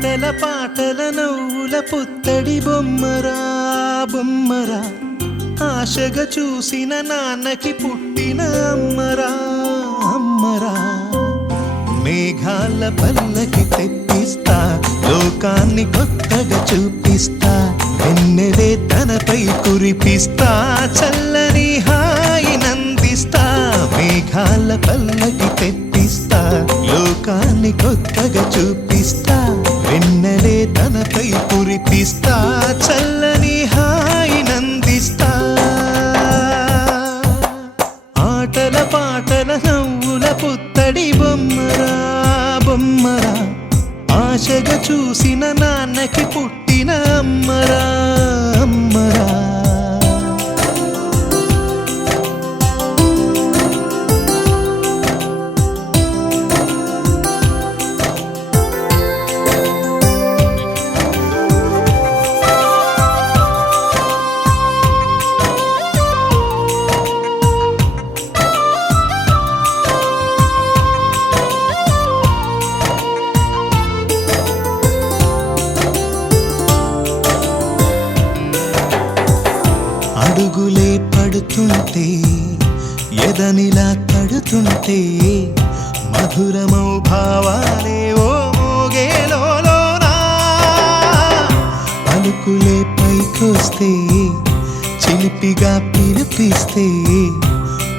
ఆటల పాటల నవ్వుల పుత్తడి బొమ్మరా బొమ్మరా, ఆశగా చూసిన నాన్నకి పుట్టిన అమ్మరా అమ్మరా. మేఘాల పల్లకి తెప్పిస్తా, లోకాన్ని కొత్తగా చూపిస్తా, వెన్నెలే తనపై కురిపిస్తా, చల్లని హాయి నందిస్తా. మేఘాల పల్లకి తెప్పిస్తా, లోకాన్ని కొత్తగా చూపిస్తా, వెన్నెలే తనపై కురిపిస్తా, చల్లని హాయి నందిస్తా. ఆటల పాటల నవ్వుల పుత్తడి బొమ్మరా బొమ్మరా, ఆశగా చూసిన నాన్నకి పుట్టిన అమ్మరా అమ్మరా. అడుగులే పడుతుంటే ఎదనిలా తడుతుంటే, మధురమౌ భావాలే ఓ మోగేలోనా. పలుకులే పైకొస్తే చిలిపిగా పిలిపిస్తే,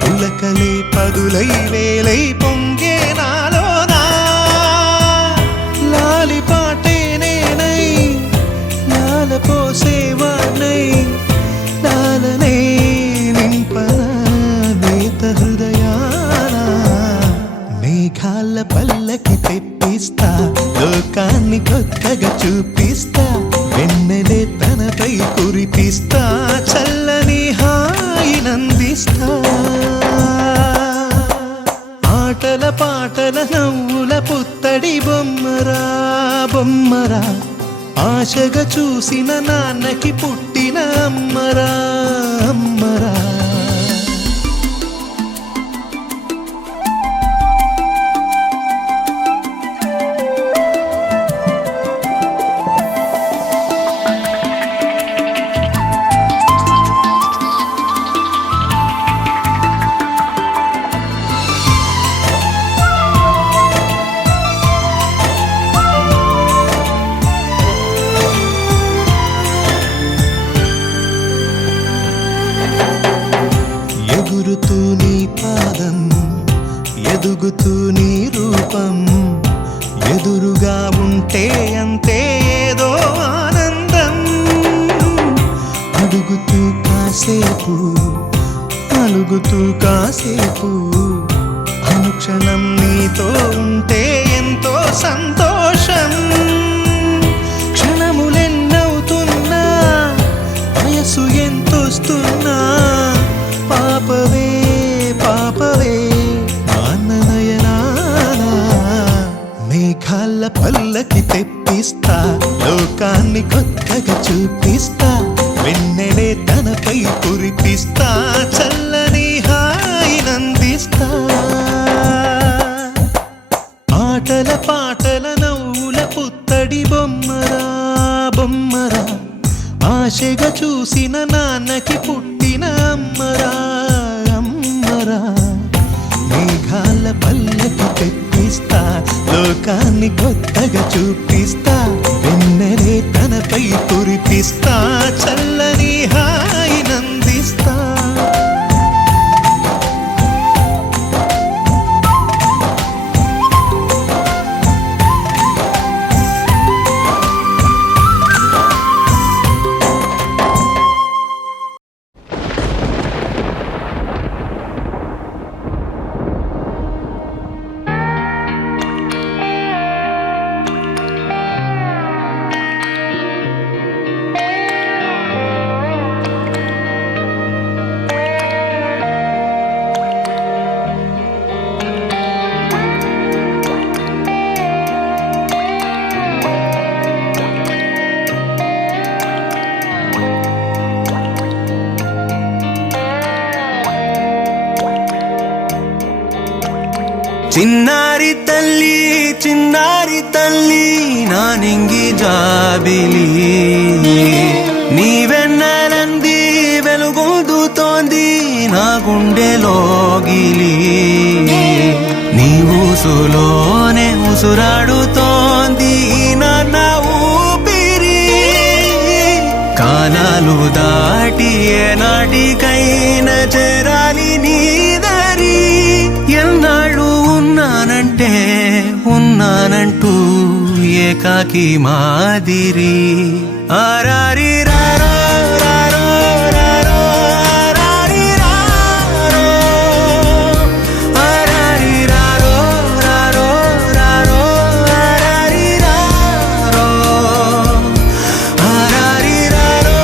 పులకలే పదులై వేలై పొంగే నాలోనా. లాలి పాటే నేనై లాల పోసేవాణ్ణై, లాలనే నింపనా నేత హృదయాన. మేఘాల పల్లకి తెప్పిస్తా, లోకాన్ని కొత్తగా చూపిస్తా, వెన్నెలే తనపై కురిపిస్తా, చల్లని హాయి నందిస్తా. ఆటల పాటల నవ్వుల పుత్తడి బొమ్మరా బొమ్మరా, ఆశగా చూసిన నాన్నకి పుట్టిన అమ్మరా అమ్మరా. ఎగురుతూ నీ పాదం, ఎదుగుతూ నీ రూపం, ఎదురుగా ఉంటే అంతే ఏదో ఆనందం. అడుగుతూ కాసేపు, అలుగుతూ కాసేపు, అనుక్షణం నీతో ఉంటే ఎంతో సంతోషం. క్షణములెన్నవుతున్నా, వయసు ఎంతొస్తున్నా, పాపవే పాపవే నాన్ననయనానా. మేఘాల పల్లకి తెప్పిస్తా, లోకాన్ని కొత్తగా చూపిస్తా, వెన్నెలే తనపై కురిపిస్తా, చల్లని హాయి నందిస్తా. ఆటల పాటల నవ్వుల పుత్తడి బొమ్మరా బొమ్మరా, ఆశగా చూసిన నాన్నకి పుట్టిన అమ్మరా అమ్మరా. మేఘాల పల్లకి తెప్పిస్తా, లోకాన్ని కొత్తగా చూపిస్తా, వెన్నెలే తనపై కురిపిస్తా, చల్లని హాయి నందిస్తా. చిన్నారి తల్లి నా నింగి జాబిలి నీవెన్నెలంది వెలుగొందుతోంది నా గుండెలోగిలి నీ ఊసులోనే ఉసురాడుతోంది నాన్న ఊపిరి కాలాలు దాటి ఏనాటికైనా చేరాలి నీ దరి ఎన్నాళ్ళు ఉన్నానంటూ ఏకాకి మాదిరి ఆరారి రారో రారో రారో ఆరారి రారో ఆరారి రారో రారో రారో ఆరారి రారో ఆరారి రారో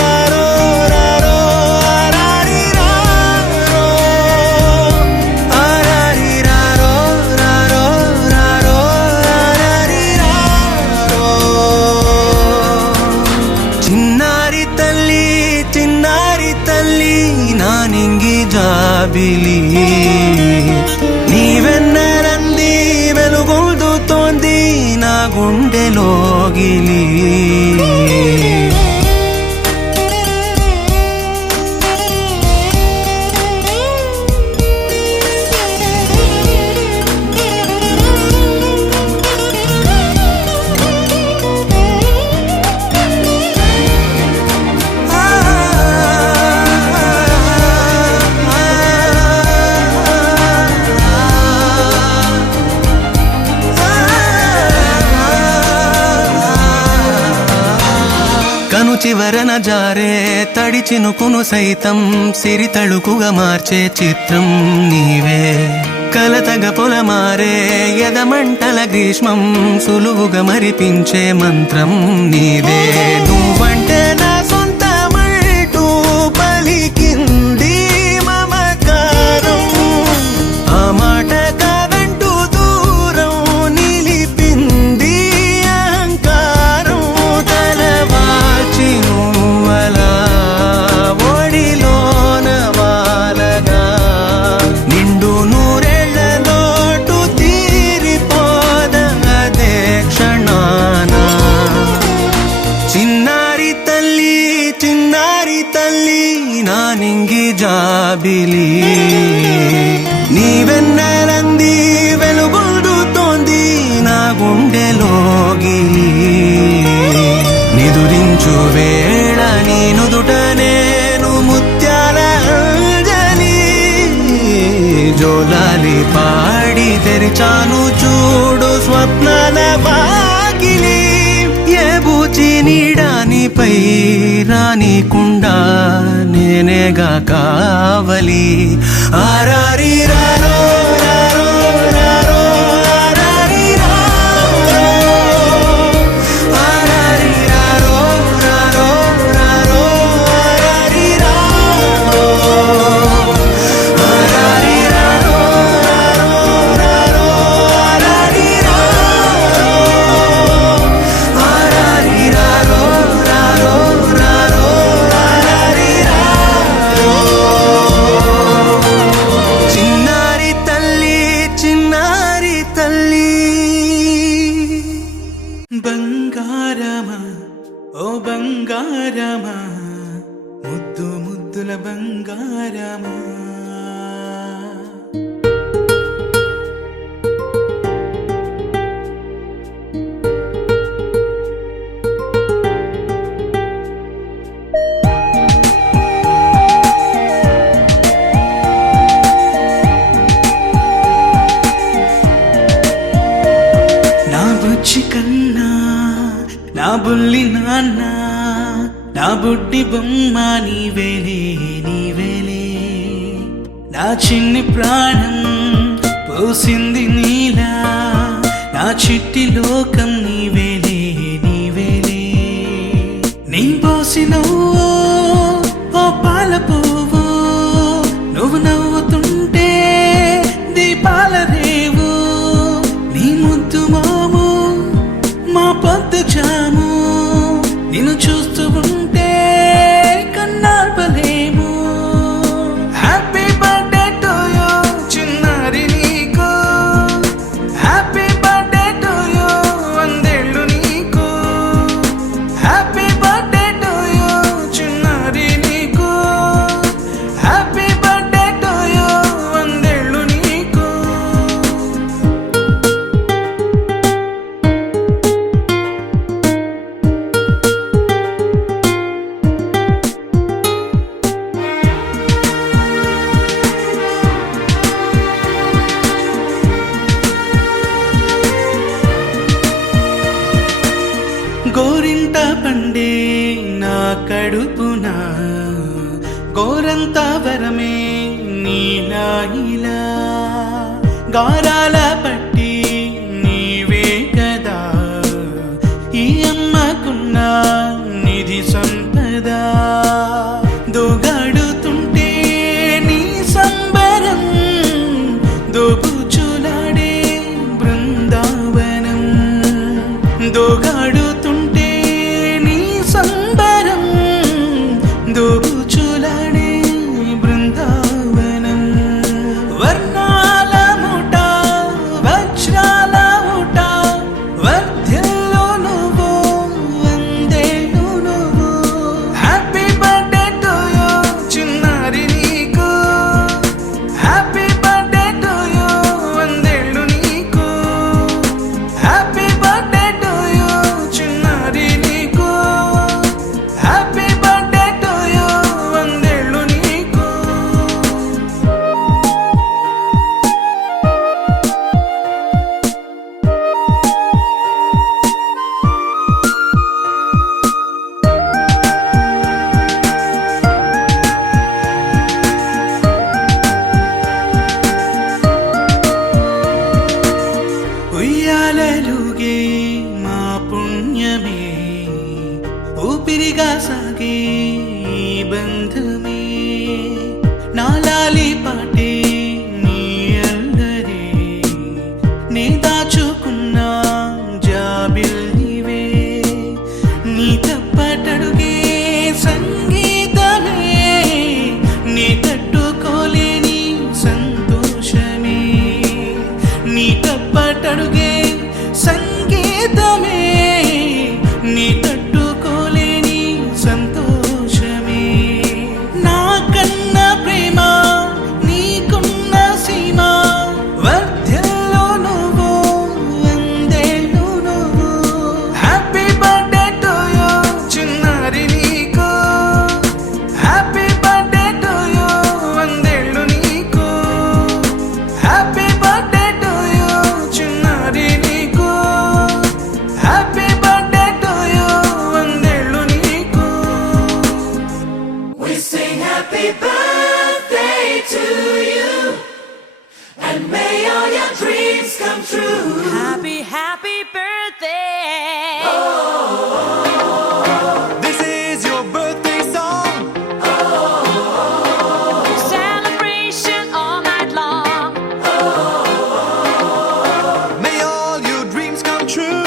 రారో రారో ఆరారి రారో ఆరారి రారో రారో రారో ఆరారి రారో చిన్నారి తల్లి నా నింగి జాబిలి నీవెన్నెలంది వెలుగొందుతోంది నా గుండెలోగిలి కను చివరన జారే తడి చినుకును సైతం సిరి తళుకుగా మార్చే చిత్రం నీవే కలతగ పొలమారే ఎదమంటల గ్రీష్మం సులువుగా మరిపించే మంత్రం నీదే నువ్వంటే నా సొంతమంటూ పలికింది మమకారం ఆ మాట కాదంటూ దూరం నిలిపింది అహంకారం తలవాచి నువ్వలా ఒడిలోన వాలగా నిండు నూరేళ్ల లోటు తీరిపోదదే క్షణాన చిన్నారి తల్లి నా నింగి జాబిలి నీవెన్నెలంది వెలుగొందుతోంది నా గుండెలోగిలి నిదురించు వేళ నీ నుదుట నేను ముత్యాల అంజలి జోలాలి పాడి తెరిచాను చూడు స్వప్నాల వాకిలి ఏ బూచి నీడానిపై రానికుండా నేనేగా కావలి ఆరారి రారో రారో రారో ఆరారి రారో ఆరారి రారో రారో రారో ఆరారి రారో ఆరారి రారో రారో రారో ఆరారి రారో ఆరారి రారో రారో రారో ఆరారి రారో చిన్నారి తల్లి బంగారమా ఓ బంగారమా ముద్దుల బంగారమా నా బుజ్జి కన్నా నా బుల్లి నాన్న నా బుడ్డి బొమ్మ నీవేలే నా చిన్ని ప్రాణం పోసింది నీలా నా చిట్టి లోకం నీవేలే నీ పోసి నవ్వు ఓ పాల పువ్వు నువ్వు నవ్వుతుంటే దీపాల రేవు నీ ముద్దు మోము మా పొద్దు జాము నిన్ను చూస్తూ ఉంటే కన్నార్పలేము హ్యాపీ బర్త్డే టు యూ చిన్నారి నీకు గోరింట పండే నా కడుపున గోరంత వరమే నీలా ఇలా గారాల పట్టి నీవే కదా ఈ అమ్మకున్న నిధి సంపద దోగాడుతుంటే నీ సంబరం దోబుచులాడే బృందావనం దోగాడుతుంటే నీ సంబరం దోబుచులాడే బృందావనం వర్ణాల ముఠ వజ్రాల ముఠ వర్ధిల్లు నువ్వు వందేళ్ళు నువ్వు హ్యాపీ బర్త్డే టు యూ చిన్నారి నీకు హ్యాపీ బర్త్డే టు యూ వందేళ్ళు నీకు హ్యాపీ బర్త్డే టు యూ చిన్నారి నీకు హ్యాపీ బర్త్డే టు యూ వందేళ్ళు నీకు ఉయ్యాలలుగే మా పుణ్యమే ఊపిరిగా సాగే ఈ బంధమే నాలాలి పాటే నీ అల్లరే నే దాచుకున్న జాబిల్లివే నీ తప్పటడుగే సంగీతమే నీ తట్టుకోలేని సంతోషమే నీ తప్పటడుగే సంగీతమే నీ తట్టుకోలేని సంతోషమే నా కన్న ప్రేమ నీకున్న సీమ వర్ధిల్లు నువ్వు వందేళ్ళు నువ్వు హ్యాపీ బర్త్డే టు యూ చిన్నారి నీకు హ్యాపీ బర్త్డే టు యూ వందేళ్ళు నీకు హ్యాపీ బర్త్డే టు యూ చిన్నారి నీకు హ్యాపీ బర్త్డే టు యూ వందేళ్ళు నీకు We sing happy birthday to you, and may all your dreams come true. Happy, happy birthday. This is your birthday song. Celebration all night long. May all your dreams come true.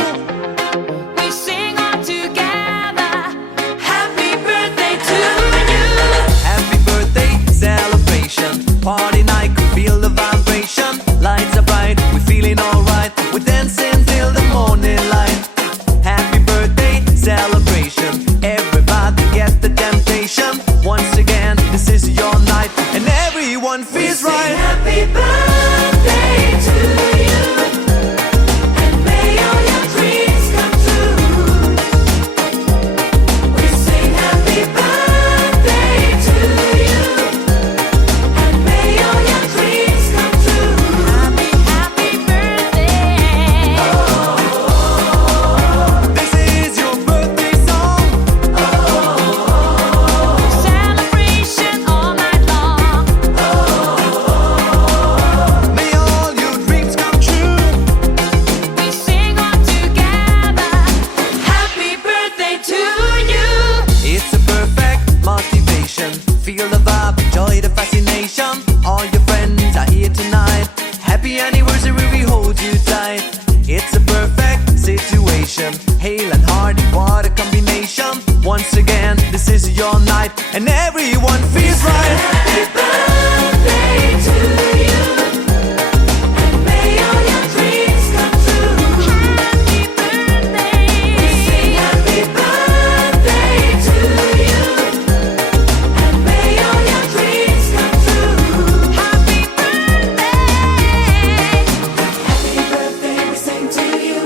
We sing all together. Happy birthday to you. Happy birthday celebration. Party night, could feel the vibration. Lights are bright, we're feeling alright. We're dancing till the morning light. Happy birthday celebration. Everybody get the temptation. Once again, this is your night, and everyone feels Sing right. happy birthday to you, and may all your dreams come true. We sing happy birthday to you, and may all your dreams come true. Happy, happy birthday. This is your birthday song. Celebration all night long. May all your dreams come true. We sing all together. Happy birthday to you. It's a perfect motivation. Feel the vibe, enjoy the fascination. All your friends are here tonight. Happy anniversary, we hold you tight. It's a perfect situation. Hale and hearty, what a combination. Once again, this is your night, and everyone feels right. Happy birthday to you, and may all your dreams come true. Happy birthday. Sing happy birthday to you, and may all your dreams come true. Happy birthday. Happy birthday, we sing to you.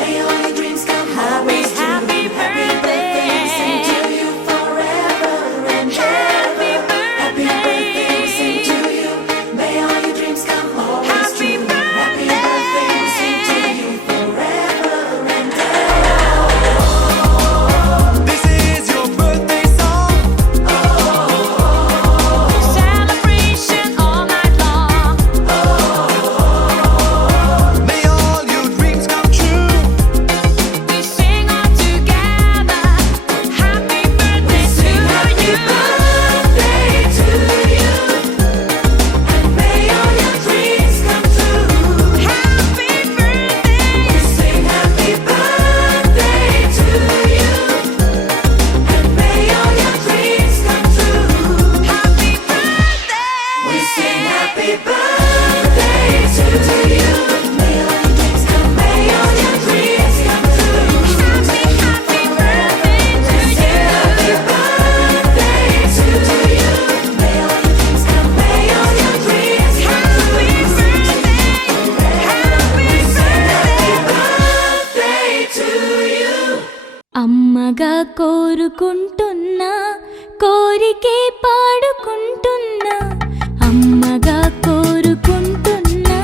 May all your dreams come always true. Happy birthday. We sing to you forever and ever. Happy Happy birthday, we sing to you. May all అమ్మగా కోరుకుంటున్నా కోరికే పాడుకుంటున్నా అమ్మగా కోరుకుంటున్నా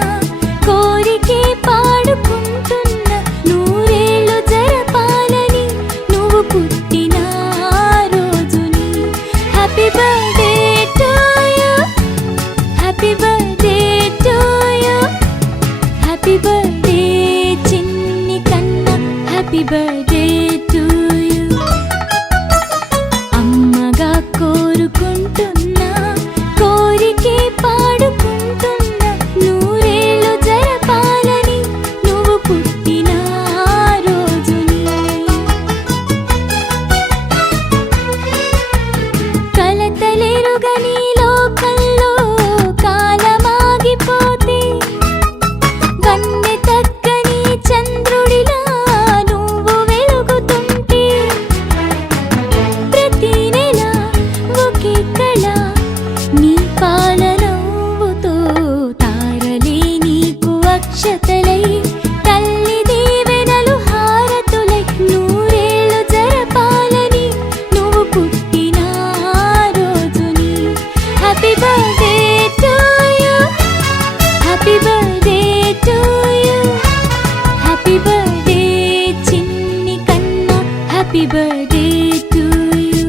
కోరికే పాడుకుంటున్నా నూరేళ్ళు జరపాలని నువ్వు పుట్టిన రోజుని happy birthday to you happy birthday to you happy birthday చిన్ని కన్నా హ్యాపీ బర్త్డే టు యు అమ్మగా కోరుకుంటున్నా కోరికే పాడుకుంటున్నా నూరేళ్ళు జరపాలని నువ్వు పుట్టిన రోజుని కలతలెరుగని లోకంలో కాలమాగిపోతే వన్నె తగ్గని చంద్రుడిలా నువ్వు వెలుగుతుంటే ప్రతి నెల ఒకే కళ నీ పాలనవ్వుతో తారలే నీకు అక్షతలై తల్లి దీవెనలు హారతులై నూరేళ్ళు జరపాలని నువ్వు పుట్టిన రోజుని happy birthday to you happy birthday to you happy birthday చిన్ని కన్నా హ్యాపీ బర్త్డే టు యు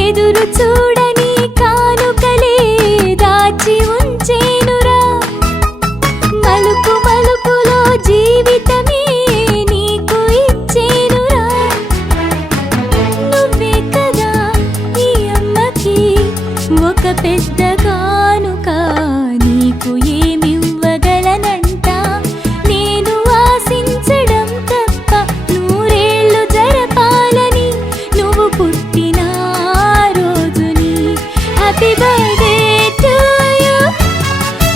ఎదురు చూడని కానుకలే దాచి ఉంచేనురా మలుపు మలుపులో జీవితమే నీకు ఇచ్చేనురా నువ్వే కదా ఈ అమ్మకి ఒక పెద్ద కానుక నీకు ఏమివ్వగలనంట నేను ఆశించడం తప్ప నూరేళ్ళు జరపాలని నువ్వు పుట్టిన రోజుని happy birthday to you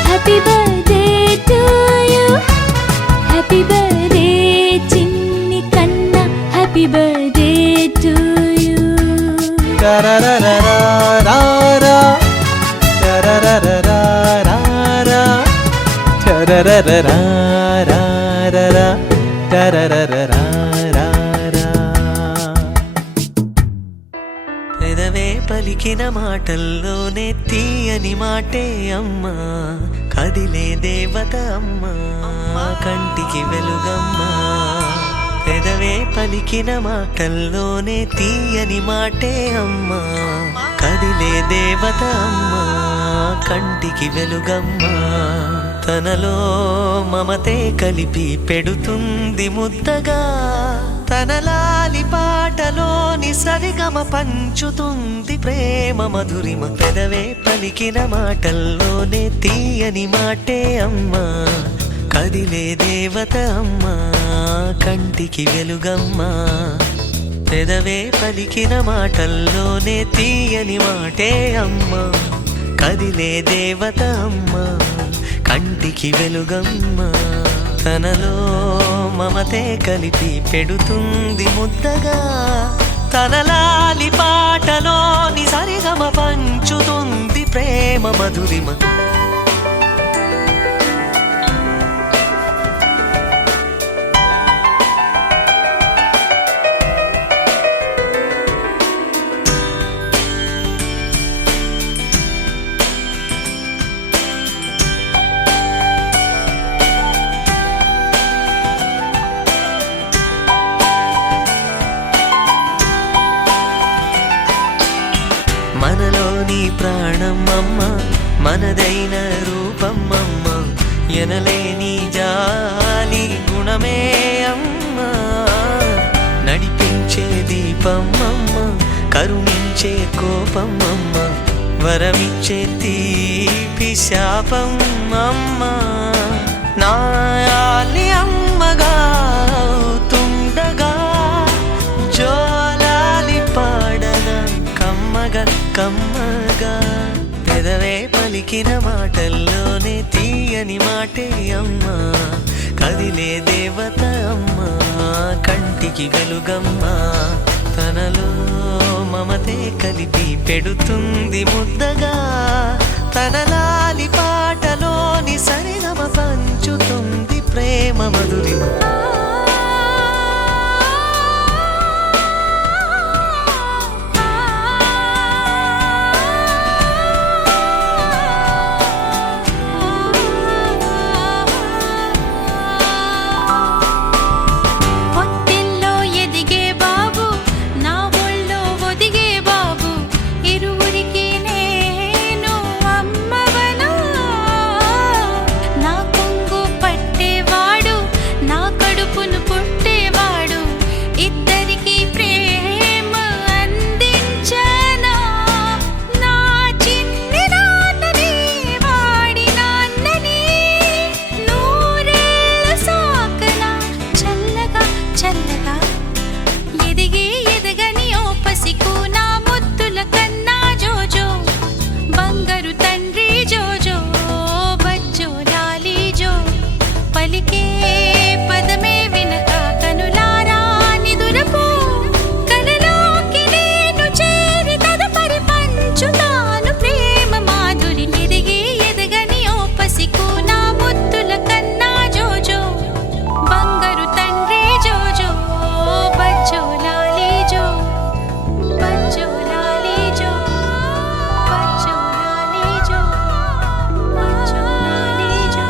happy birthday to you happy birthday చిన్ని కన్నా happy birthday to you Ta-ra-ra-ra-ra-ra-ra. Ta-ra-ra-ra-ra-ra-ra. Ta-ra-ra-ra-ra-ra-ra. Ta-ra-ra-ra-ra-ra-ra. పెదవే పలికిన మాటల్లోనే తీయని మాటే అమ్మా కదిలే దేవత అమ్మా కంటికి వెలుగమ్మా పెదవే పలికిన మాటల్లోనే తీయని మాటే అమ్మా కదిలే దేవత అమ్మా కంటికి వెలుగమ్మా తనలో మమతే కలిపి పెడుతుంది ముద్దగా తన లాలి పాటలోని సరిగమ పంచుతుంది ప్రేమ మధురిమ పెదవే పలికిన మాటల్లోనే తీయని మాటే అమ్మా కదిలే దేవత అమ్మా కంటికి వెలుగమ్మా పెదవే పలికిన మాటల్లోనే తీయని మాటే అమ్మా కదిలే దేవత అమ్మా కంటికి వెలుగమ్మా తనలో మమతే కలిపి పెడుతుంది ముద్దగా తన లాలి పాటలోని సరిగమ పంచుతుంది ప్రేమ మధురిమ మనలోని ప్రాణమమ్మ మనదైన రూపమమ్మ ఎనలేని జాలి గుణమే అమ్మ నడిపించే దీపమమ్మ కరుణించే కోపమమ్మ వరమిచ్చే తీపి శాపం అమ్మా నాయాలి అమ్మగా అవుతుండగా జోలాలి పాడన కమ్మగా కమ్మగా పెదవే పలికిన మాటల్లోనే తీయని మాటే అమ్మా కదిలే దేవత అమ్మా కంటికి వెలుగమ్మా తనలో మమతే కలిపి పెడుతుంది ముద్దగా తన లాలి పాటలోని సరిగమ పంచుతుంది ప్రేమ మధురిమ పొత్తిల్లో ఎదిగే బాబు నా ఒళ్ళో ఒదిగే బాబు ఇరువురికి నేను అమ్మవనా నా కొంగు పట్టేవాడు నా కడుపును పుట్టేవాడు ఇద్దరికి ప్రేమ అందించనా నా చిన్ని నాన్నని వాడి నాన్నని నూరేళ్ళు సాకనా చల్లగా చల్లగా ఎదిగి ఎదగని ఓ పసికు నా ముద్దుల కన్నా జోజో బంగారు తండ్రి జోజో బజ్జో లాలి జో పలికే పదమే వినక కనులారా నిదురపో కలలోకి నేను చేరి తదుపరి పంచుతాను ప్రేమ మాధురి ఎదిగి ఎదగని ఓ పసికు నా ముద్దుల కన్నా జోజో బంగారు తండ్రి జోజో బజ్జో లాలి జో బజ్జో లాలి జో బజ్జో లాలి జో బజ్జో లాలి జో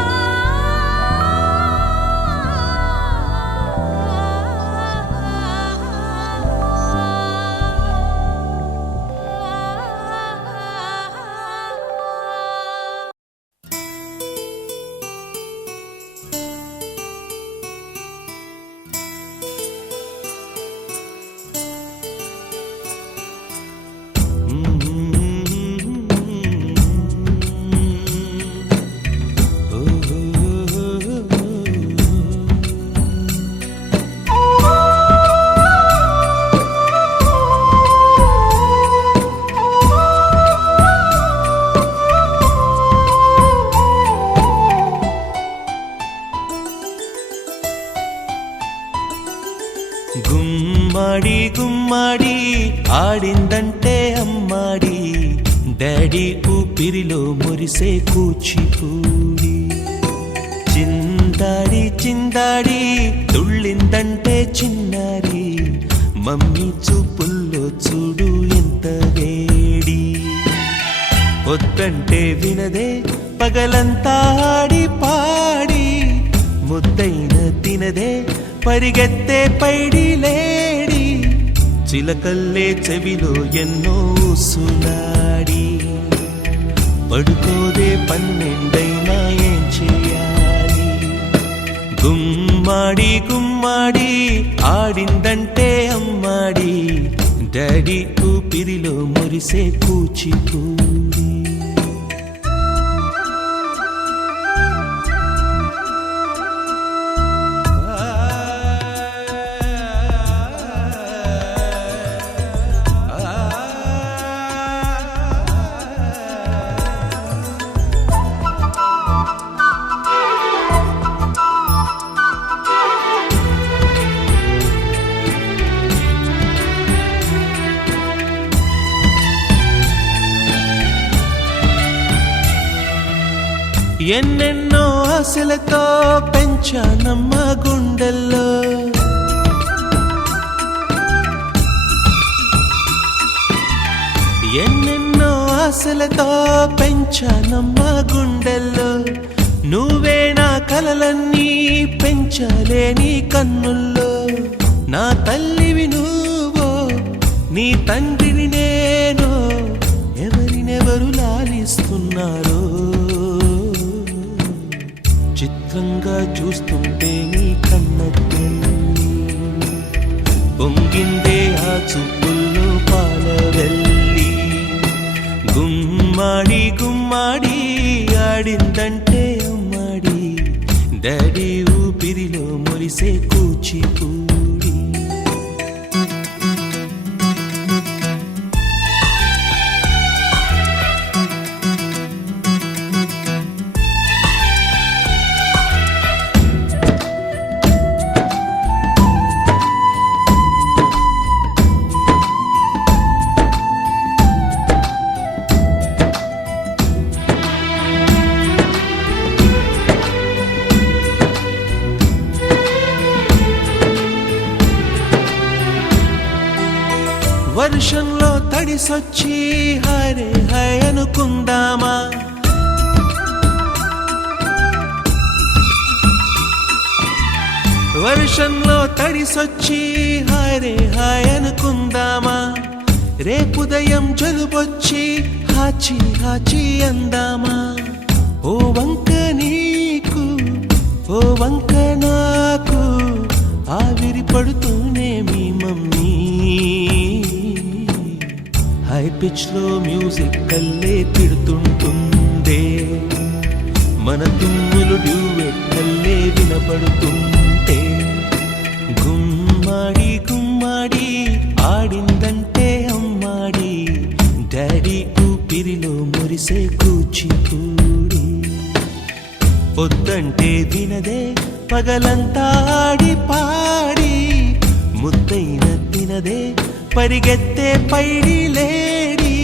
గుమ్మడి గుమ్మడి ఆడిందంటే అమ్మాడి డాడీ ఊపిరిలో మురిసే కూచిపూడి చిందాడి చిందాడి తుళ్ళిందంటే చిన్నారి మమ్మీ చూపుల్లో చూడు ఎంత వేడి వద్దంటే వినదే పగలంతా ఆడి పాడి ముద్దైన తినదే పరిగెత్తే పైడి లేడి చిలకల్లే చెవిలో ఎన్నో సునాడి పడుకోదే పన్నెండైనా ఏం చేయాలి గుమ్మాడి గుమ్మాడి ఆడిందంటే అమ్మాడి డాడీ ఊపిరిలో మురిసే కూచిపూడి ఎన్నెన్నో ఆశలతో పెంచానమ్మ గుండెల్లో ఎన్నెన్నో ఆశలతో పెంచానమ్మ గుండెల్లో నువ్వే నా కలలన్నీ పెంచలే నీ కన్నుల్లో నా తల్లివి నువ్వో నీ తండ్రిని నేను ఎవరినెవరు లాలిస్తున్నారో చిత్రంగా చూస్తుంటే నీ కన్న తల్లి పొంగిందే ఆ చూపుల్లో పాలవెల్లి గుమ్మ గుమ్మాడి గుమ్మాడి ఆడిందంటే ఉమ్మాడి డాడీ ఊపిరిలో మురిసే కూచిపూడి వర్షంలో తడిసొచ్చి హరే హై అనుకుందామా వర్షంలో తడిసొచ్చి హరే హై అనుకుందామా రేపుదయం జలుబొచ్చి హాచి హాచి అందామా ఓ వంక నీకు ఓ వంక నాకు ఆవిరి పడుతూనే మీ మమ్మీ హై పిచ్ లో మ్యూజిక్ కల్లే తిడుతుంటుందే మన తుమ్ములు డ్యూయెట్ కల్లే వినపడుతుంటే గుమ్మాడి గుమ్మాడి ఆడిందంటే అమ్మాడి డాడీ ఊపిరిలో మురిసే కూచిపూడి పొద్దంటే వినదే పగలంతా ఆడి పాడి ముద్దైన తినదే పరిగెత్తే పైడి లేడి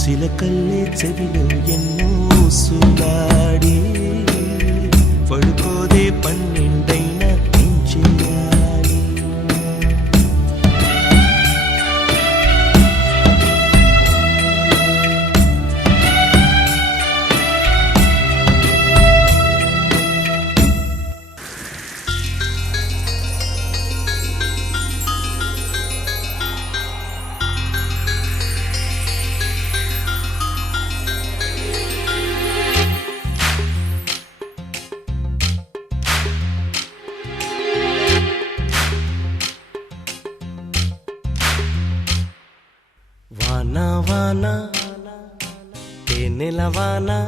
చిలకల్లే చెవిలో ఎన్నో సులాడి పడుకోదే పన్నెండైనా పెంచేయాలి వానా వానా తేనెల వానా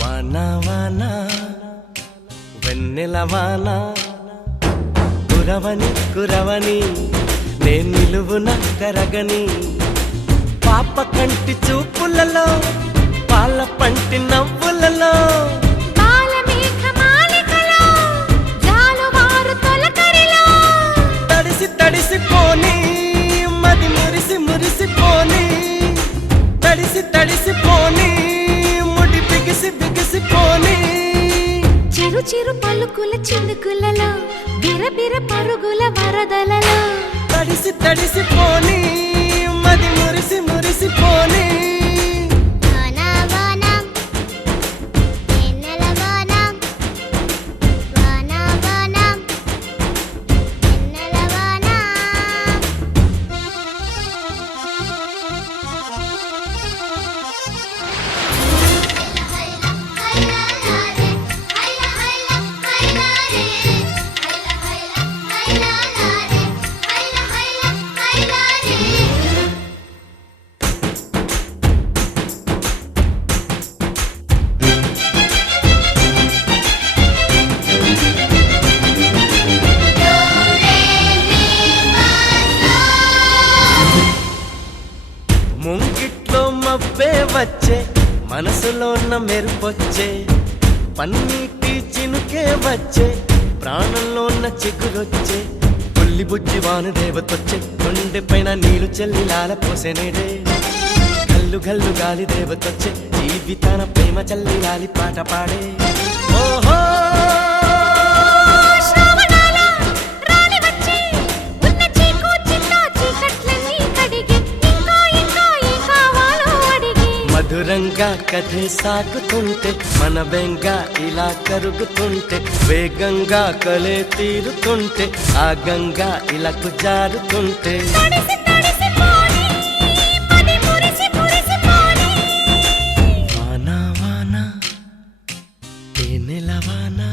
వానా వానా వెన్నెల వానా కురవని కురవని నేను నిలువున కరగని పాప కంటి చూపులలో పాల పంటి నవ్వులలో బాలమేఘమాలికలో జాలువారు తొలకరిలో తడిసి తడిసిపోని మది మురిసి మురిసిపోని తడిసి తడిసిపోని ముడి బిగిసి బిగిసిపోని చిరు చిరు పలుకుల చినుకులలో బిరబిర పరుగుల వరదలలో తడిసి తడిసిపోని మది మురిసి మురిసిపోని ముంగిట్లో మబ్బే వచ్చే మనసులో ఉన్న మెరుపొచ్చే పన్నీటి చినుకే వచ్చే ప్రాణంలో ఉన్న చిగురొచ్చే పుల్లి బుజ్జి వాను దేవతొచ్చే గుండె పైన నీళ్లు చెల్లి లాల పోసెనేడే గల్లు గల్లు గాలి దేవతొచ్చే జీవితాన ప్రేమ చల్లి గాలి పాట పాడే ఓహో మధురంగా కథే సాగుతుంటే మన బెంగా ఇలా కరుగుతుంటే వేగంగా కలే తీరుతుంటే ఆ గంగా ఇలా జారుతుంటే వానా వానా తేనెల వానా